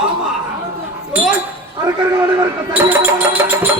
ஆமா அரக்கர்கள் அனைவருக்கும்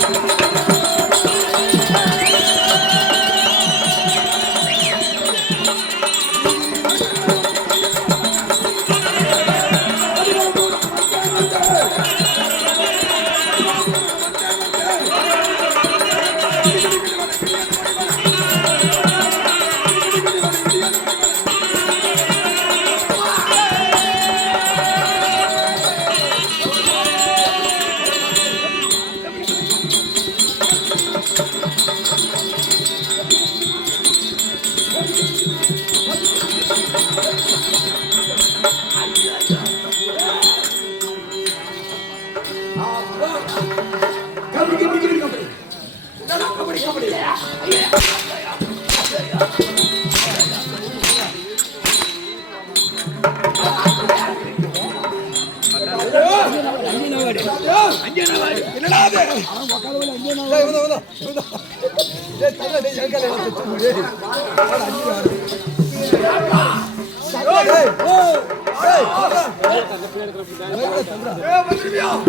சரியாக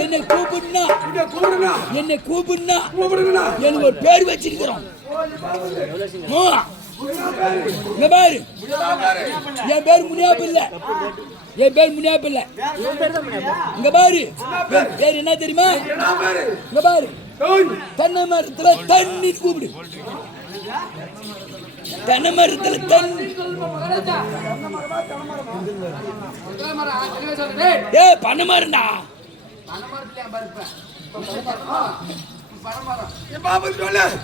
என்னை கூப்பிடுனா எனக்கு ஒரு பேர் வச்சிருக்கிறோம். என் பேர் முனியாப்பில்லை. என் பேர் முனியாப்பில்லை. இங்க பாரு பேர் என்ன தெரியுமா? இங்க பாரு தென்னை மரத்துல தண்ணி கூப்பிடு. தென்னை மரத்துல தண்ணி பண்ண மரண்டா.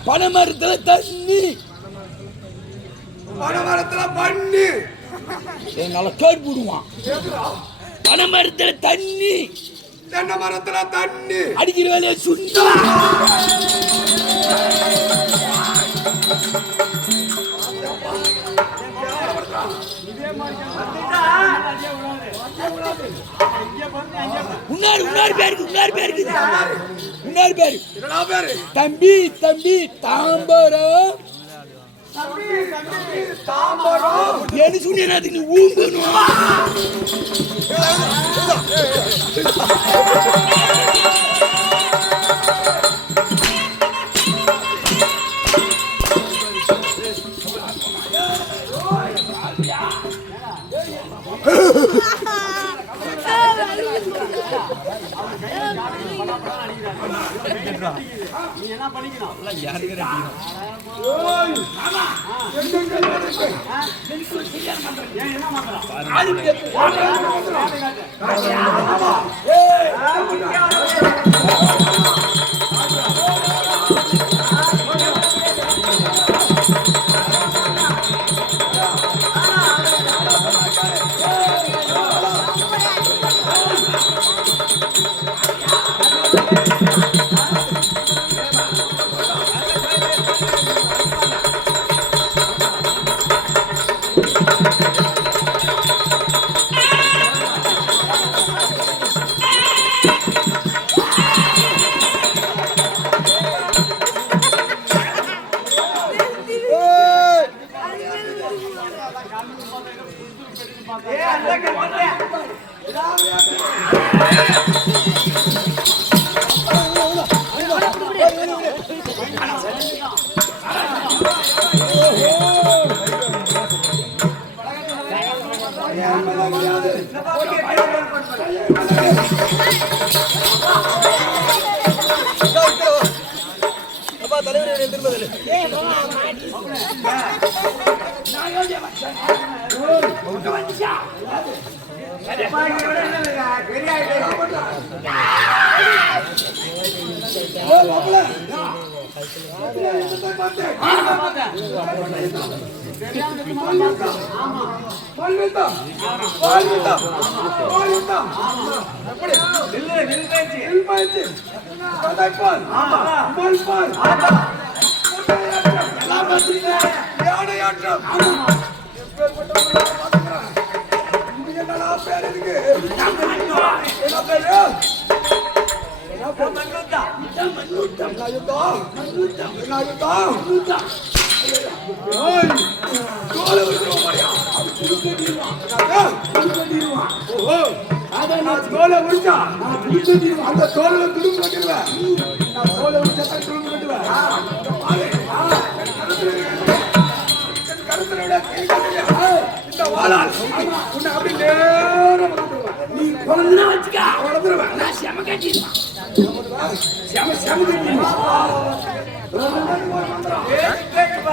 பனைமரத்துல தண்ணி. பனைமரத்துல பண்ணி என்னால கேட்டு போடுவான். பனைமரத்துல தண்ணி. தென்னை மரத்துல தண்ணி அடிக்கிற வேலையை சுண்டா. தம்பி தம்பி தாம்பரம் எது சொன்ன நீ ஊம்பணும். நீ என்ன பண்ணிக்கணும் யாருக்கு என்ன அந்த தோலை துடுப்பு கட்டுவேன். தோலை துடுப்பு கட்டுவேன். இந்த வாழால் உன்னை அப்படி நேரம் நீ குழந்தை வச்சுக்க வளர்ந்துருவேன். நான் செம கட்டிடுவேன். செம செம கட்டிடுவேன்.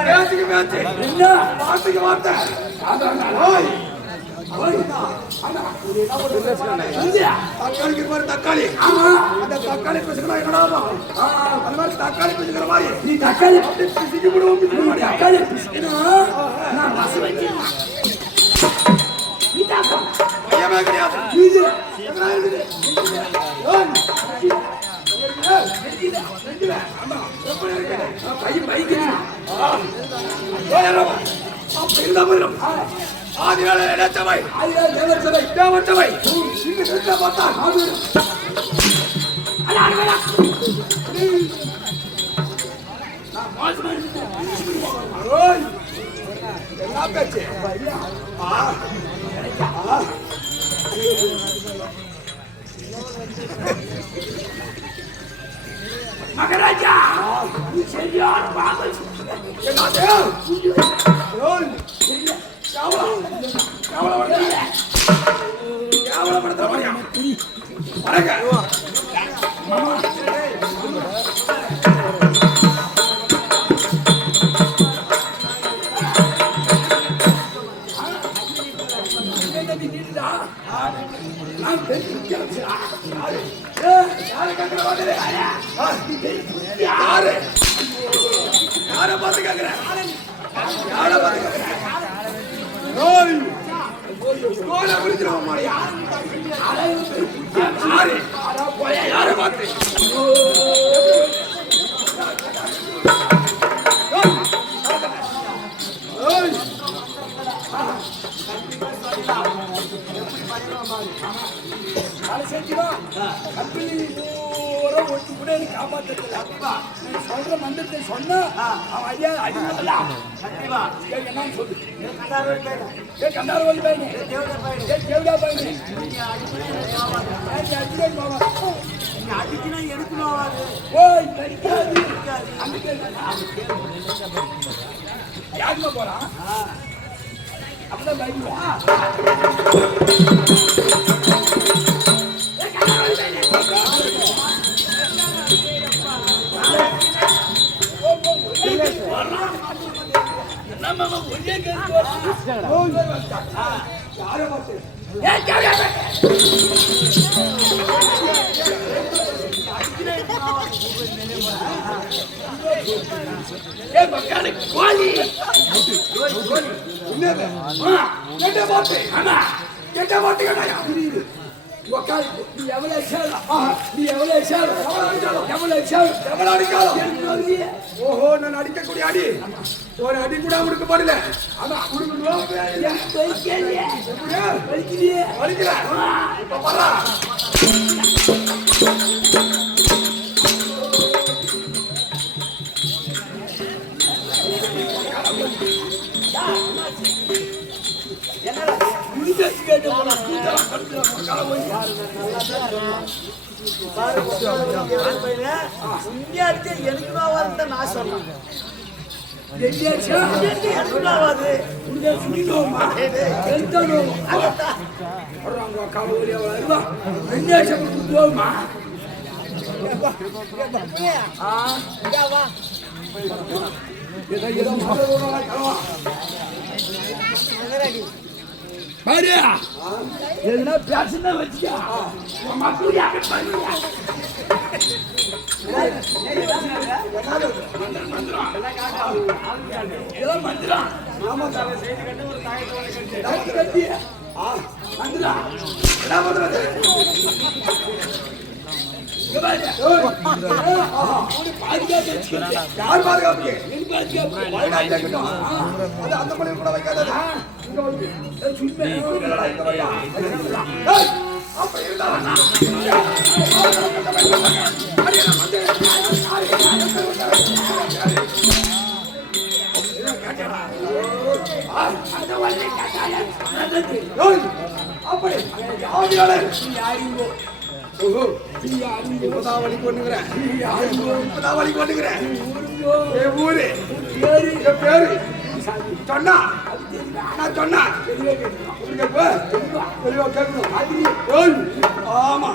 மேட்சுக்கு மேட்ச் என்ன வார்த்தைக்கு வார்த்தை. தக்காளிக்கு பாரு தக்காளி. அந்த தக்காளி பேசுகிறா என்னடாமா? அந்த மாதிரி தக்காளி பேசுகிற மாதிரி நீ தக்காளி பிசிக்கி விடுவோம். தக்காளி பிசிக்கணும். நான் மசு வச்சிருவேன். நீ தாக்கா பையமே கிடையாது. இது எங்கடா இருக்குது? பையன் பைக்கிறேன். ஆதினால சபை தேவச்சபை இங்கு பார்த்தா என்ன பேச்சு? மகாராஜா சரியான பாகல் யாரை பார்த்து கேட்கிறேன்? யாரை பார்த்து கேட்கிறேன்? கோலை பிடிச்சிருவோம் மாடியா. யாரை பார்த்து சொல்ற மந்திரத்தை சொன்னா அவன் ஐயா அடிக்கலாம். என்னன்னு சொல்லு. கண்டாரவழி பையனே, கேவடா பையனே, அடிக்கினா எனக்கு நோவாது. ஓய் கடிக்காது. யாருமா போறான்? அப்படிதான் பயப்படுவான். நீ எவ்வளவு ஓஹோ நான் அடிக்கக்கூடிய அடி ஒரு அடி கூட அவனுக்கு படல. ஆனா இப்ப வரா எனக்கு நோவாது நான் சொல்றேன். எதுனா பேசுனா வச்சுக்கா மக்கள் இதெல்லாம் மந்திரம். ஆமா சாமி கட்டி. மந்திரம். என்ன பண்றது இங்க பாரு. பாதுகாப்பு வச்சுக்கிட்டு. யார் பாதுகாப்பு என் பாதுகாப்பு. வயநாடு கேட்கட்டும் அது அந்த மொழியில் கூட வைக்காதது இங்க வந்து சும்மா இங்க வையா அப்ப இருந்தா அப்படி ஆவியாளர் இப்பதான் வழி கொண்டுக்கிறேன் இப்பதான் வழி கொண்டுக்கிறேன் என் ஊரு என் பேரு சொன்னா நான் சொன்னா தெளிவா கேட்கணும் ஆமா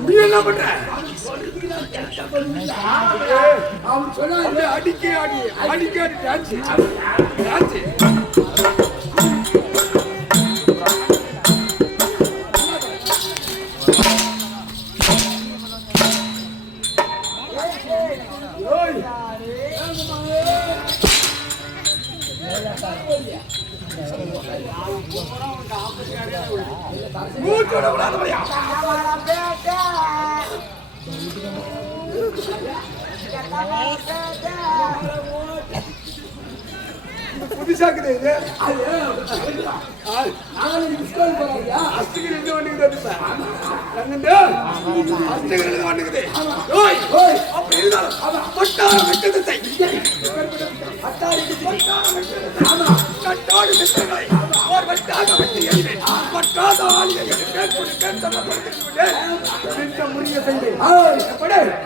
நீ என்ன பண்ற அவன் சொன்னா அடிக்க அடி அடிக்க அடி டான்ஸ் டான்ஸ் மூச்சோட விடாத வழியா புதுசாக்குது இது அஸ்திகர் எந்த வண்டிக்குது அஸ்திகர் எந்த வண்டிக்குது அப்படி இருந்தாலும் பட்டாரம் வெட்டது கட்டோடு மித்திரங்களை ஒரு வெட்டாக வெட்டி எறிவேன் பட்டாத ஆளியை முடிய செய்வேன்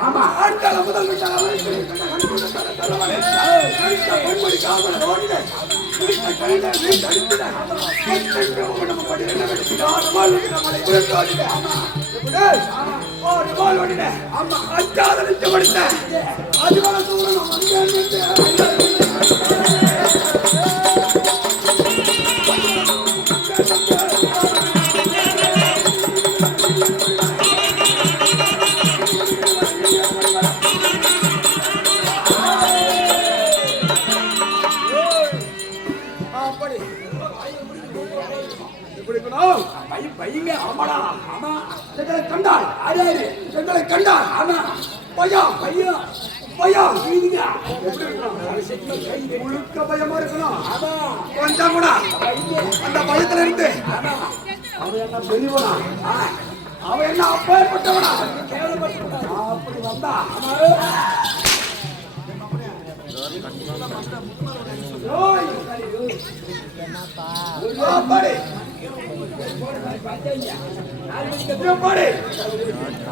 ஆமா அடுத்த முதல் பொன்மொழி காவலர் ஓடின பையங்க ஆமாடா ஆமா எங்களை கண்டால் ஆடாது எங்களை கண்டால் ஆமா பையா பையா பையா முழுக்க பயமா இருக்கணும் கொஞ்சம் கூட அந்த பயத்துல இருந்து அவன் என்ன பெரியவனா அவன் என்ன அப்பேற்பட்டவனா அப்படி வந்தா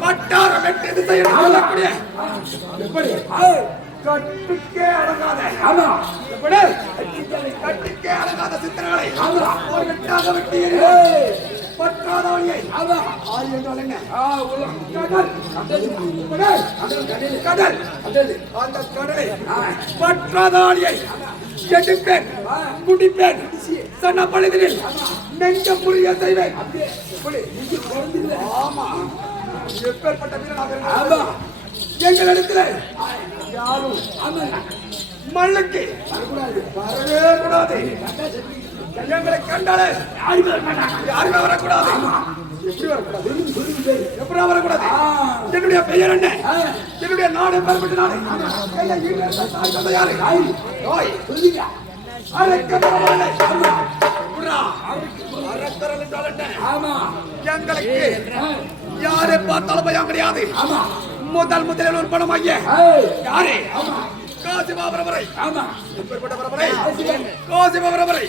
பட்டாரம் வெட்டது செய்யக்கூடிய கட்டுக்கே அடங்காத கட்டுக்கே அடங்காத சித்திரங்களை ஒரு வெட்டாக வெட்டி பட்டாதவனியை கடல் அந்த கடலை பற்றாதானியை எடுப்பேன் குடிப்பேன் சன்ன பழுதில் நெஞ்ச புரிய செய்வேன் ஆமா எப்பேற்பட்ட வீரனாக எங்களிடத்துல யாரும் மல்லுக்கு வரவே கூடாது எங்களை கண்டாலே யாருமே வரக்கூடாது. எப்படி வரக்கூடாது? எப்படி வரக்கூடாது? என்னுடைய பெயர் என்ன? என்னுடைய நாடு பெறப்பட்ட நாடு. யாரு? எங்களுக்கு யாரை பார்த்தாலும் பயம் கிடையாது. முதலில் ஒரு பணம் ஐயா யாரு? காசிமா பரபரை. காசிமா பரபரை.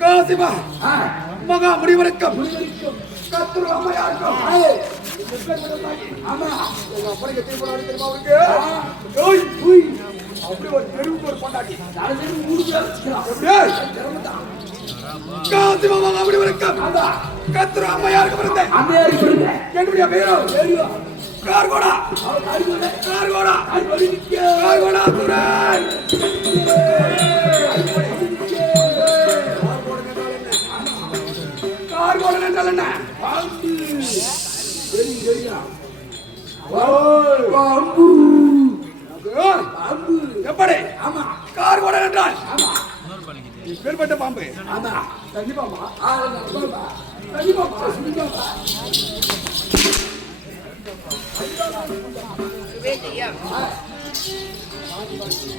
காசிமா மகா முடிவெடுக்கும் கத்துரு அம்மையாருக்கும். அப்படி ஒரு தெருவுக்கு ஒரு பொண்டாட்டி காசிமா மகா முடிவெடுக்கும் கத்துரு அம்மையாருக்கு பிறந்த என்னுடைய பேரோ கார்கோடா. கார்கோடா கார்கோடா துரை. கார்கோடன் என்றால் என்ன? எப்படி? கார்கோடன் என்றால் பெருப்பட்ட பாம்பு.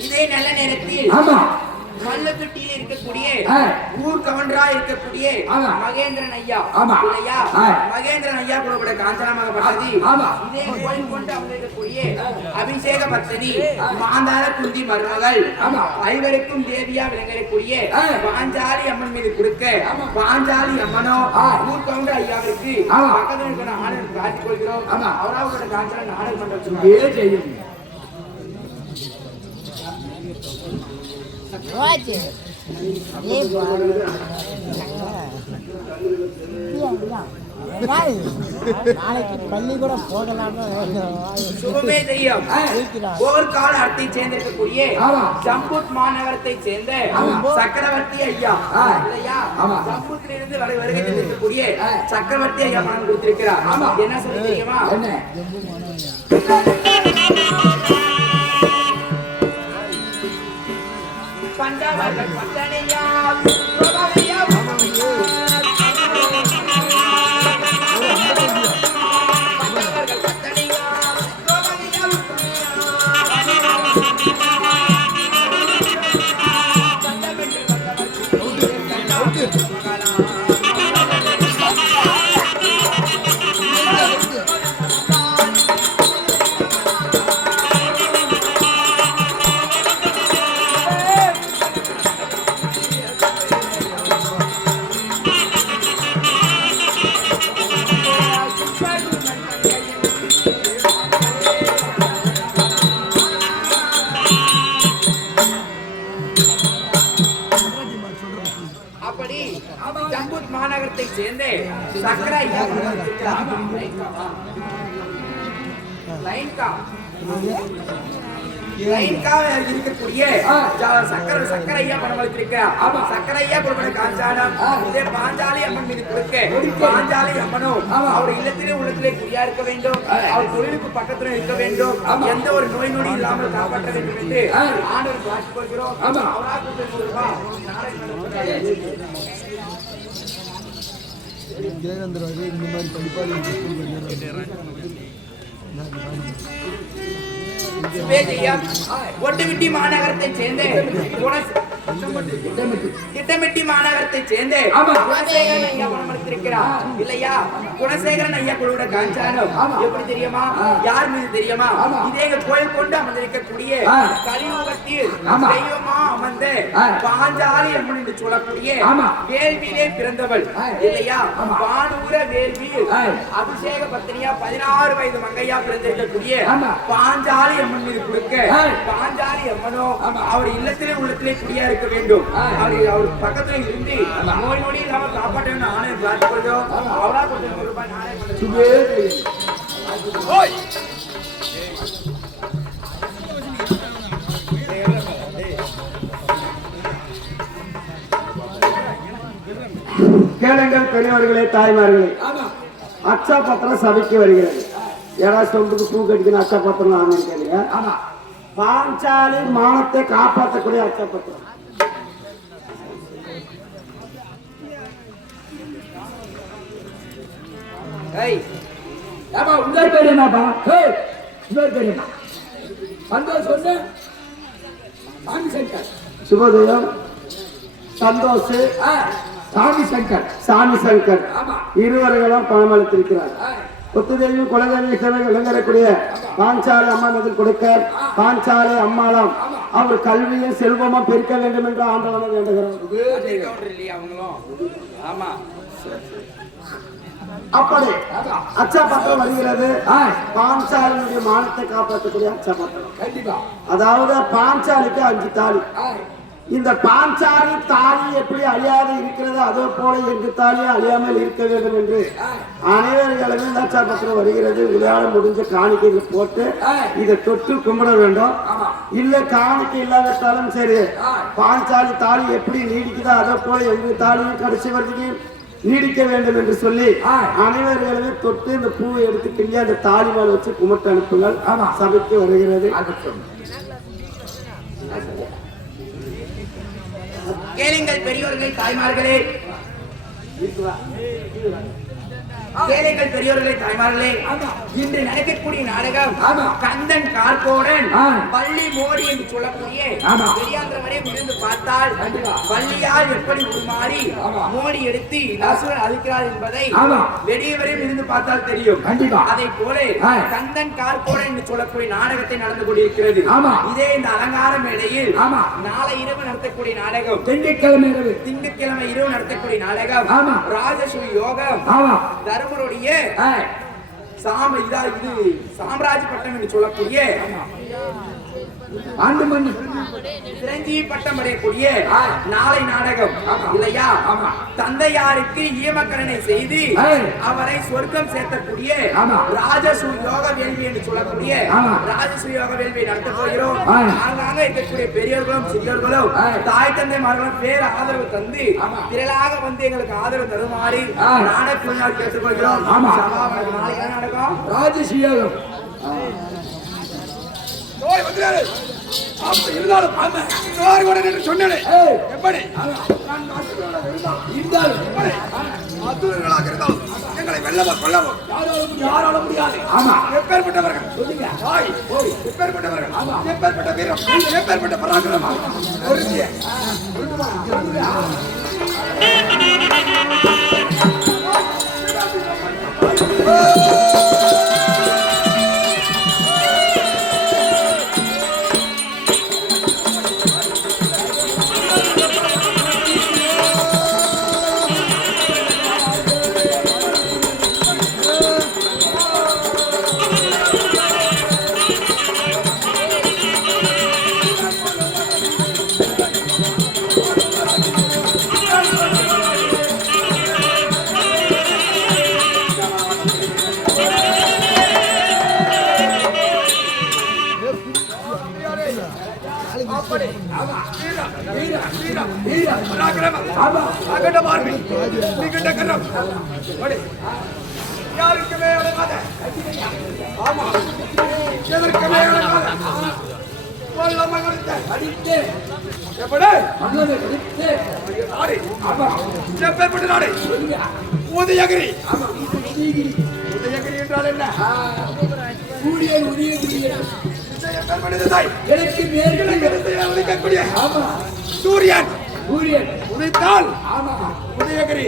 இதே நல்ல நேரத்தில் மல்லப்பட்டியில் இருக்கக்கூடிய ஊர் கவர்னரா இருக்கக்கூடிய மகேந்திரன் ஐயா இல்லையா? மகேந்திரன் ஐயா கூட காஞ்சனமாகப்பட்டது. இதே கோயில் கொண்டு அமர்ந்திருக்கக்கூடிய அபிஷேக பக்தனி மாந்தார குந்தி மருமகள் ஐவருக்கும் தேவியா விளங்கக்கூடிய பாஞ்சாலி அம்மன் மீது கொடுக்க பாஞ்சாலி அம்மனோ ஊர் கவர்னர் ஐயாவிற்கு பக்கத்தில் இருக்கிற ஆளுநர் காட்டிக் கொள்கிறோம். அவராவோட காஞ்சன நாடகம் பண்றோம். நாளைக்கு பள்ளிக்கூட போகலாம். சுபமே தெரியும். போர்க்கால அர்த்தை சேர்ந்திருக்கக்கூடிய ஜம்பூத் மாநகரத்தை சேர்ந்த சக்கரவர்த்தி ஐயா இல்லையா? ஜம்பூத்திலிருந்து வருகை தந்திருக்கக்கூடிய சக்கரவர்த்தி ஐயா பணம் கொடுத்திருக்கிறார். என்ன சொல்லி தெரியுமா? பஞ்சாபர்கள் பத்தனையா பிரபலையா பஞ்சாபர்கள் பத்தனையா பிரபலையா ஜம்பூத் மாநகரத்தை சேர்ந்த சக்கர ஐயா இருக்கக்கூடிய சக்கர ஐயா பணம் அளித்திருக்கிறார். சக்கர ஐயா கொடுக்கிற காஞ்சானம் இதே பாஞ்சாலி அம்மன் மீது கொடுக்க பாஞ்சாலி அவனும் அவர் இல்லத்திலே உள்ளத்திலே குடியா இருக்க வேண்டும். அவர் தொழிலுக்கு பக்கத்துல இருக்க வேண்டும். எந்த ஒரு நோய் நொடி இல்லாமல் காப்பாற்ற வேண்டும் என்று ஆண்டவர் வாசிக் கொள்கிறோம். இந்த மாதிரி படிப்பாளி ஒட்டுமிட்டி மாநகரத்தை சேர்ந்த திட்டமிட்டி மாநகரத்தை சேர்ந்த குணசேகரன் ஐயா மனமளித்திருக்கிறார் இல்லையா? குணசேகரன் ஐயா குழுவோட காஞ்சானம் எப்படி தெரியுமா? யார் மீது தெரியுமா? இதே கோயில் கொண்டு அமர்ந்திருக்கக்கூடிய கலியுகத்தில் தெய்வமா அமர்ந்த பாஞ்சாலி அம்மன் என்று சொல்லக்கூடிய வேள்வியிலே பிறந்தவள் இல்லையா? பானூர வேள்வியில் அபிஷேக பத்தினியா 16 வயது மங்கையா பிறந்திருக்கக்கூடிய பாஞ்சாலி அம்மன் மீது கொடுக்க பாஞ்சாலி அம்மனோ அவர் இல்லத்திலே உள்ளத்திலே குடியா இருக்க வேண்டும். அவர் பக்கத்துல இருந்து நோய் நொடி இல்லாமல் காப்பாற்ற வேண்டும். ஆணை பிரார்த்திக் கொள்கிறோம். அவரா கொஞ்சம் ரூபாய் நானே கேளுங்கள் பெரியவர்களே, தாய்மார்களே, அச்சா பத்திரம் சபைக்கு வருகிறது. ஏதாவது சொம்புக்கு பூ கட்டிக்கணும் அச்சா பத்திரம் ஆனு கேளுங்க. பாஞ்சாலி மானத்தை காப்பாற்றக்கூடிய அச்சா பத்திரம். ஏய் ஏப்பா உங்க பேர் என்னப்பா? ஏய் இன்னொரு பேர் என்ன? சந்தோஷ் சொன்ன சாமி சங்கர். சுபோதயம் சந்தோஷ் சாமி சங்கர். சாமி சங்கர் ஆமா. இருவர்களும் பணம் அளித்திருக்கிறார். ஆ, கொத்துதேவி குலதேவி சேவை விளங்கக்கூடிய பாஞ்சாலை அம்மா நதில் கொடுக்க பாஞ்சாலை அம்மாளாம் அவர் கல்வியும் செல்வமும் பெருக்க வேண்டும் என்று ஆண்டவனை வேண்டுகிறார். அதே கவுண்டர் இல்லையா அவங்களும்? ஆமா. அப்படி அச்சாபத்திரம் வருகிறது. ஆ, பாஞ்சாலினுடைய மானத்தை காப்பாற்றக்கூடிய அச்சாபத்திரம். கண்டிப்பா. அதாவது பாஞ்சாலிக்கு 5 தாலி. ஆ, இந்த பாஞ்சாலி தாலி எப்படி அழியாது இருக்கிறது அதே போல எங்கு தாலி அழியாமல் இருக்க வேண்டும் என்று அனைவர்களுமே இந்த அச்சாபத்திரம் வருகிறது. விளையாட முடிஞ்ச காணிக்கைகள் போட்டு இதை தொட்டு கும்பிட வேண்டும். இல்ல காணிக்கை இல்லாவிட்டாலும் சரி, பாஞ்சாலி தாலி எப்படி நீடிக்குதோ அதே போல எங்கு தாலியும் கடைசி வரைக்கும் நீடிக்க வேண்டும் என்று சொல்லி அனைவர்களுமே தொட்டு இந்த பூவை எடுத்து கிள்ளி அந்த தாலி மேல வச்சு கும்பிட்டு அனுப்புங்கள். சபைக்கு வருகிறது. கேளுங்கள் பெரியோர்களே தாய்மார்களே, கேளுங்கள் பெரியோர்களே தாய்மார்களே, இன்று நடக்கக்கூடிய நாடகம் கந்தன் கார்கோடன் பள்ளி மோடி என்று சொல்லக்கூடிய பெரியாந்திரம் வரை இருந்து பார்த்தால் பள்ளியால் எப்படி உருமாறி மோடி எடுத்து அசுரன் அழிக்கிறார் என்பதை வெளியே வரையும் இருந்து பார்த்தால் தெரியும். அதை போல கந்தன் கார்கோடன் என்று சொல்லக்கூடிய நாடகத்தை நடந்து கொண்டிருக்கிறது. இதே இந்த அலங்கார மேடையில் நாளை இரவு நடத்தக்கூடிய நாடகம், திங்கட்கிழமை இரவு நடத்தக்கூடிய நாடகம் ராஜசூய யோகம் தர்மருடைய சாம்ராஜ்ய பட்டம் என்று சொல்லக்கூடிய சிரஞ்சீவி பட்டம் அடையக்கூடிய நாளை நாடகம் இல்லையா? தந்தையாருக்கு ஈமக்கரணை செய்து அவரை சொர்க்கம் சேர்த்தக்கூடிய ராஜசூய யோக வேள்வி என்று சொல்லக்கூடிய ராஜசூய யோக வேள்வியை நடத்த போகிறோம். ஆங்காங்க இருக்கக்கூடிய பெரியவர்களும் சிறியவர்களும் தாய் தந்தைமார்களும் பேர் ஆதரவு தந்து திரளாக வந்து எங்களுக்கு ஆதரவு தருமாறி நாடகம் கேட்டுக்கொள்கிறோம். நாளைக்கு நாடகம் ராஜசூய யோகம். நோய் வந்துறாரு. அப்ப இருந்தாலும் ஆமா நோய் கூட என்று சொன்னேனே. எப்படி நான் அசுரர்களாக இருந்தால் எங்களை வெல்லவோ கொல்லவோ யாரால முடியாது. ஆமா எப்பேற்பட்டவர்கள் சொல்லுங்க. எப்பேற்பட்டவர்கள், எப்பேற்பட்ட வீரம், எப்பேற்பட்ட பராக்கிரமம். ஒருத்திய யாருக்குமே அடங்காத, ஆமா எதற்குமே அடங்காத வல்லமை அடித்து எப்படி நாடு, எப்பேற்பட்ட நாடு? உதயகிரி. உதயகிரி என்றால் என்ன? சூரியன் உதித்தால் உதயகிரி,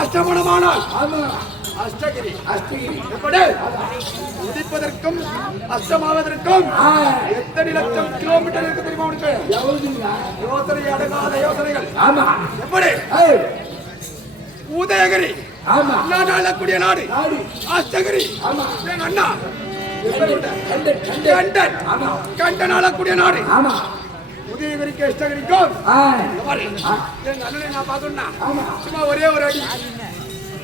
அஷ்டமணமானால் அஷ்டகிரி. எப்படி உதிப்பதற்கும் அஷ்டமாவதற்கும் எத்தனை லட்சம் கிலோமீட்டர் இருக்கு தெரியுமா உனக்கு? யோசனை அடங்காத யோசனைகள். எப்படி உதயகிரி நான் ஆளக்கூடிய நாடு, அஷ்டகிரி என் அண்ணா கண்டன் ஆளக்கூடிய நாடு. உதயகிரிக்கு அஷ்டகிரிக்கும் எங்க அண்ணனை நான் பார்த்தோம்னா சும்மா ஒரே ஒரு அடி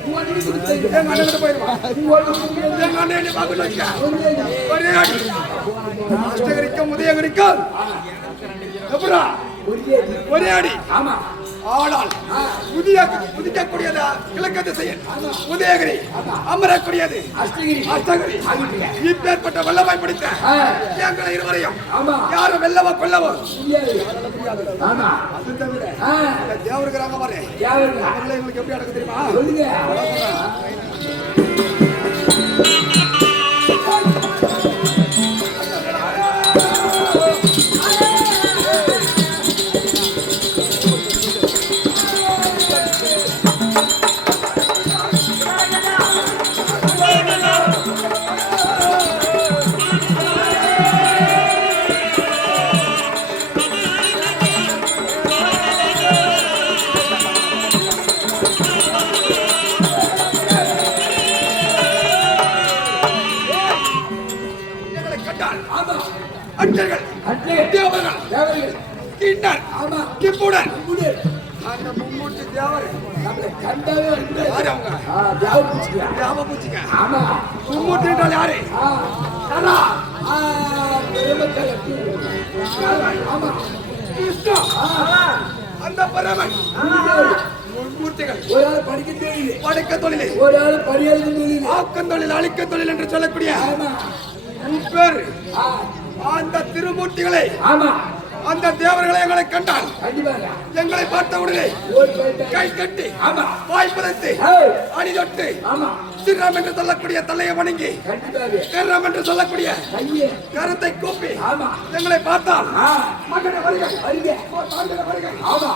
எங்க அண்ணன் போயிருவான். எங்க அண்ணன் பார்க்கணும் ஒரே அடி. அஷ்டகிரிக்கும் உதயகிரிக்கும் எப்படா ஒரே அடி. ஆனால் உதிக்கக்கூடியது கிழக்கு திசையில் உதயகிரி, அமரக்கூடியது அஷ்டகிரி. இப்பேற்பட்ட வல்லமை பிடித்த எங்களை இருவரையும் யாரும் வெல்லவோ கொல்லவோ தேவருக்கிறாங்க பாரு. அவங்களை எங்களுக்கு எப்படி அடக்க தெரியுமா? அந்த மும்மூர்த்தி தேவர் கண்டவே வந்து யாரு அவங்க? தேவ பூச்சிக்கா தேவ பூச்சிங்க. ஆமா மும்மூர்த்தி என்றால் யாரு? யாரா? பெருமக்கள் ஆமா கிருஷ்ணா. அந்த பரமன் மும்மூர்த்திகள் ஒரு ஆள் படிக்க தொழில் படைக்க தொழிலை ஒரு ஆள் பணியாளர் தொழில் ஆக்கம் தொழில் அழிக்க தொழில் என்று சொல்லக்கூடிய ஆமா முப்பேர் அந்த திருமூர்த்திகளை ஆமா அந்த தேவர்களை எங்களை கண்டால் கண்டிப்பாங்க எங்களை பார்த்த உடனே ஓடி போயிட்டேன் கை கட்டி ஆமா வாய்ப்பதத்து ஏய், அணி தொட்டு ஆமா சிரம் என்று சொல்லக்கூடிய தலையை வணங்கி கண்டிப்பாக கரம் என்று சொல்லக்கூடிய கையே கரத்தை கூப்பி ஆமா எங்களை பார்த்தால் ஆ மகனை வருகை வருக தாண்டன வருகை ஆமா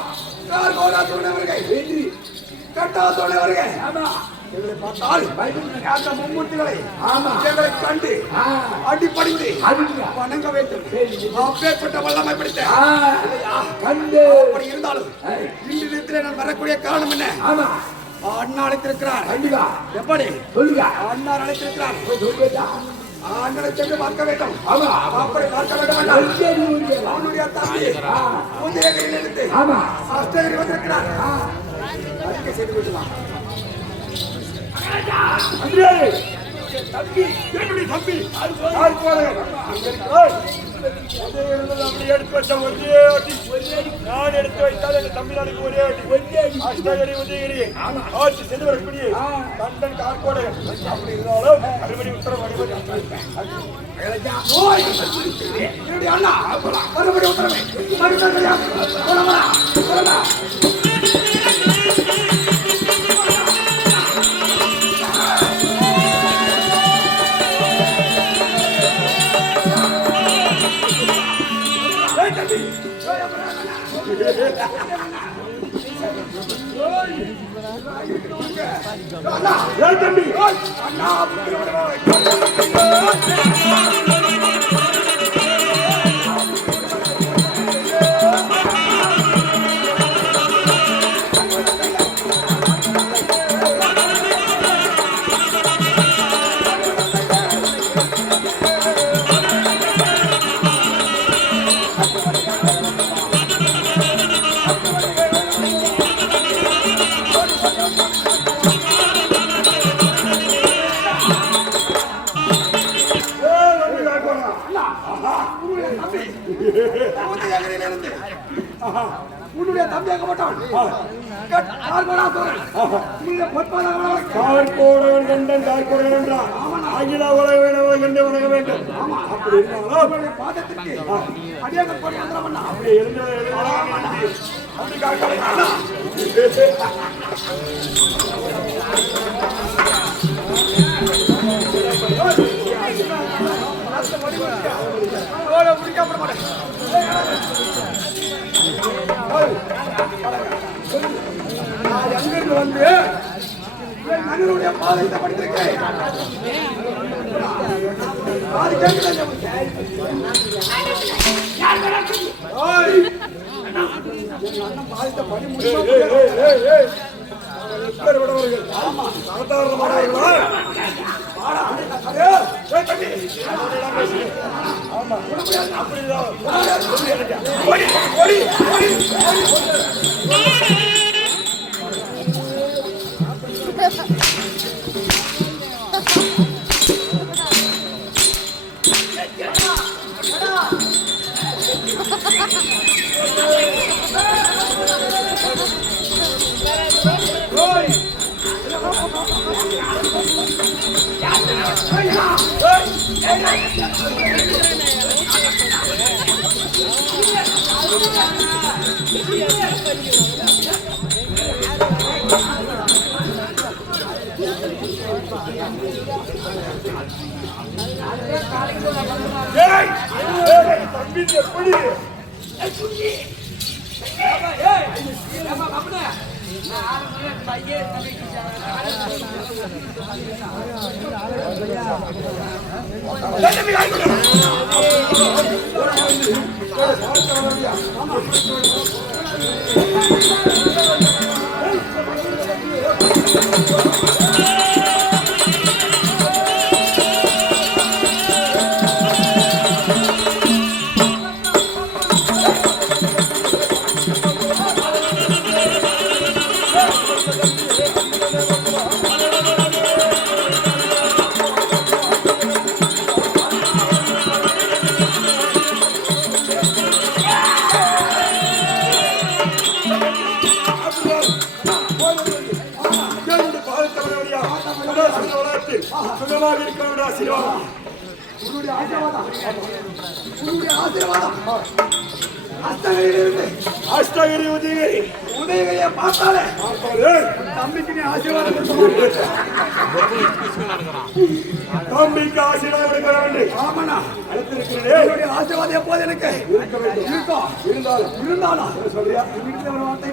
கார் கோராத்தோட வருகை வெற்றி கட்டாத்தோட வருகை ஆமா எங்களை பார்த்தால் அந்த மும்மூர்த்திகளை ஆமா எங்களை கண்டு ஆ அடிப்படைந்து அதுங்க வணங்க வேண்டும் அப்பேற்பட்ட வல்லமை பிடித்த ஆ கண்டு அப்படி இருந்தாலும் இன்று நேரத்தில் நான் வரக்கூடிய காரணம் என்ன? ஆமா அண்ணா அழைத்திருக்கிறார். கண்டிப்பா எப்படி? சொல்லுங்க அண்ணா அழைத்திருக்கிறார். சொல்லுங்க அண்ணனை சென்று பார்க்க வேண்டும். ஆமா அப்படி பார்க்க வேண்டும் என்றால் வெற்றி ஊழிய அவனுடைய தம்பி உதயகிரியிலிருந்து ஆமா அஷ்டகிரி வந்திருக்கிறார். அறிக்கை செய்து விட்டுலாம். தம்பி என்னுடைய தம்பி யார் போறேன் அப்படி எடுத்து வச்ச ஒரே அடி நான் எடுத்து வைத்தால் என் தமிழ்நாடுக்கு ஒரே அடி அஷ்டகிரி உதயகிரி ஆட்சி செய்து வரக்கூடிய கண்டன் கார்கோடை அப்படி இருந்தாலும் அறுபடி உத்தரவு என்னுடைய அண்ணா மறுபடி உத்தரவை உன்னுடைய தம்பியாக மாட்டான் கார்கோடவன் கண்டன் கார்கோடவன் என்றான் அகில உலக வேணவன் கண்டு வணங்க வேண்டும். அப்படி இருந்தாலும் பாதத்திற்கு அடியாக போய் அப்படி இருந்தது அப்படி முடிக்கப்பட மாட்டேன். நான் எங்கிருந்து வந்து மனிதனுடைய பாதத்தை படித்திருக்கிறேன். அது கேட்கல பாதத்தை படி முடியும். ஏய், ஏய், தம்பி எப்படி சுகமாக இருக்கிற ஆசீர்வாதம் உன்னுடைய ஆசீர்வாதம் அஸ்தகிரியிலிருந்து அஷ்டகிரி உதயகிரி உதயகிரியை பார்த்தாலே தம்பிக்கு நீ ஆசீர்வாதம் தம்பிக்கு ஆசீர்வாதம் கொடுக்க வேண்டும். ஆமனா அழைத்திருக்கிறேன் என்னுடைய ஆசீர்வாதம் எப்போது எனக்கு இருக்கும் இருந்தாலும் சொல்றியா வீட்டுல ஒரு வார்த்தை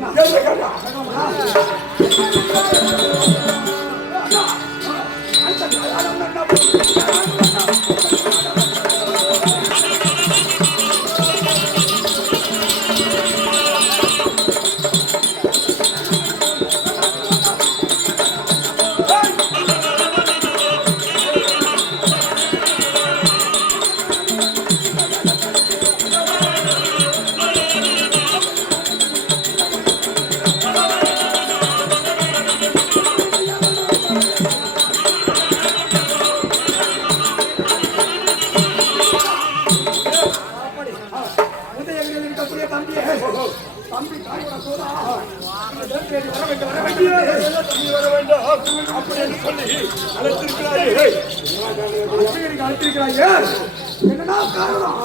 என்னன்னா காரணம்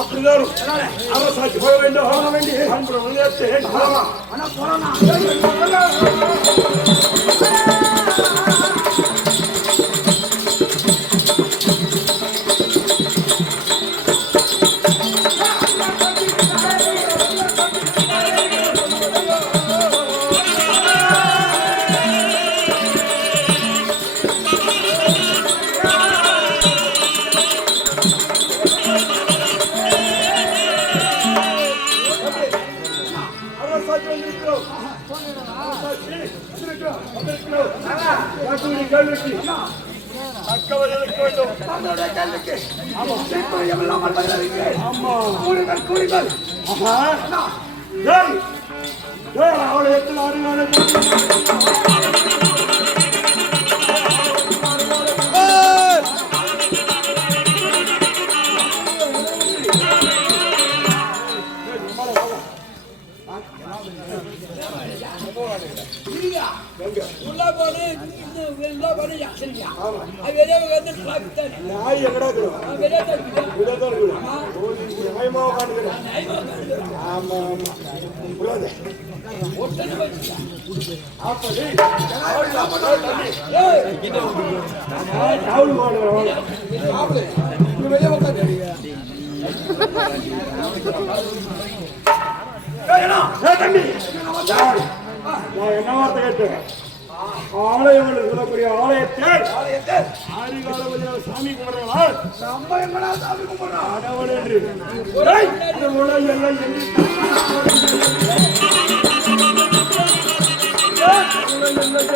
அப்படிதான் அரசாட்சி போக வேண்டும். அவளை எத்தனை ஆடுகான நாய் எங்கடா நியாயமா உட்காந்துக்கிறேன். ஆமா தம்பி நான் என்ன வார்த்தை கேட்டேன்? ஆலயங்கள் சொல்லக்கூடிய ஆலயத்தை ஆதிகால சாமி கும்பிடுறா நம்ம எங்கடா சாமி கும்பிடுறோம் ஆடவன் என்று எல்லாம் அரசாங்க